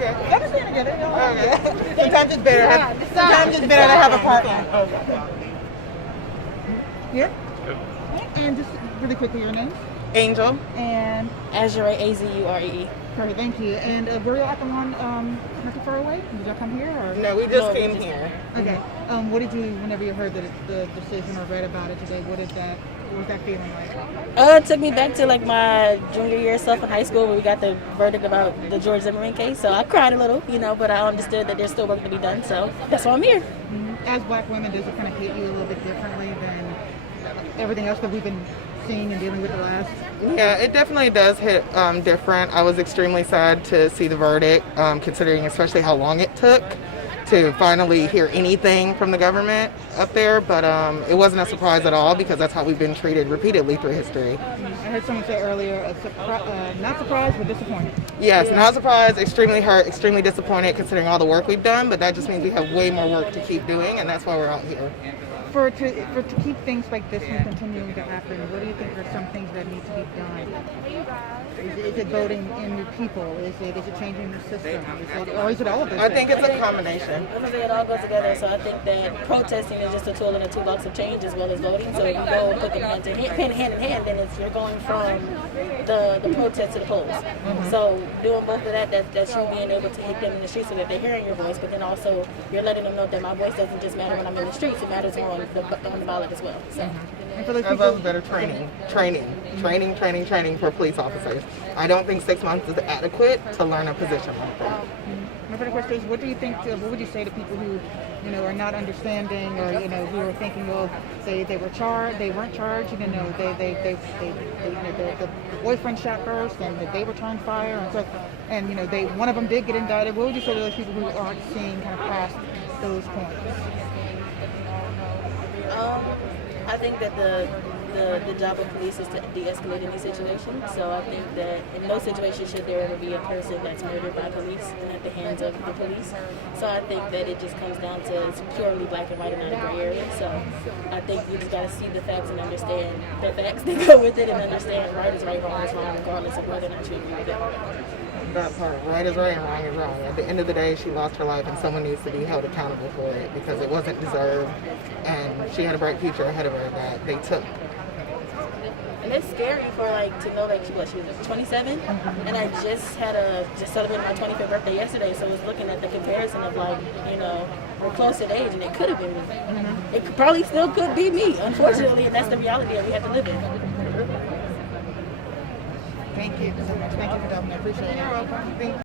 Okay. I understand. I get it. Okay. Sometimes it's better. Sometimes it's better to have a partner. Okay. Yeah. And just really quickly, your name? Angel. And Azure, Azure. perfect. Thank you. And were you at the one not too far away? Did y'all come here or? No, we just came here. Okay. What did you, whenever you heard the decision or read about it today, what was that feeling like? It took me back to like my junior year self in high school where we got the verdict about the George Zimmerman case. So I cried a little, but I understood that there's still work to be done. So that's why I'm here. As Black women, does it kind of hit you a little bit differently than everything else that we've been seeing and dealing with the last? Yeah, it definitely does hit different. I was extremely sad to see the verdict, considering especially how long it took to finally hear anything from the government up there. But it wasn't a surprise at all because that's how we've been treated repeatedly through history. I heard someone say earlier, not surprised, but disappointed. Yes, not surprised, extremely hurt, extremely disappointed considering all the work we've done, but that just means we have way more work to keep doing, and that's why we're out here. To keep things like this from continuing to happen, what do you think are some things that need to be done? Is it voting in new people? Is it changing the system? Or is it all of this? I think it's a combination. I'm gonna say it all goes together. So I think that protesting is just a tool in the toolbox of change as well as voting. So if you go and put them hand in hand, then you're going from the protest to the polls. So doing both of that's you being able to hit them in the streets so that they're hearing your voice, but then also you're letting them know that my voice doesn't just matter when I'm in the streets; it matters on the ballot as well. So. I love better training for police officers. I don't think 6 months is adequate to learn a position like that. My first question is, what do you think? What would you say to people who, are not understanding, or who are thinking, well, they weren't charged, the boyfriend shot first, and they returned fire, and one of them did get indicted. What would you say to those people who aren't seeing kind of past those points? I think that the job of police is to de-escalate any situation. So I think that in no situation should there ever be a person that's murdered by police and at the hands of the police. So I think that it just comes down to it's purely black and white and not a gray area. So I think you just got to see the facts and understand the facts that go with it and understand right is right, wrong is wrong, regardless of whether or not you agree with it. That part, right is right and wrong is wrong. At the end of the day, she lost her life and someone needs to be held accountable for it because it wasn't deserved and she had a bright future ahead of her that they took. And it's scary for to know that she was 27 and I just celebrated my 25th birthday yesterday, so I was looking at the comparison of we're close in age and it could have been me. It probably still could be me, unfortunately, and that's the reality that we have to live in. Thank you so much. Thank you for coming. I appreciate it. You're welcome. Thank you.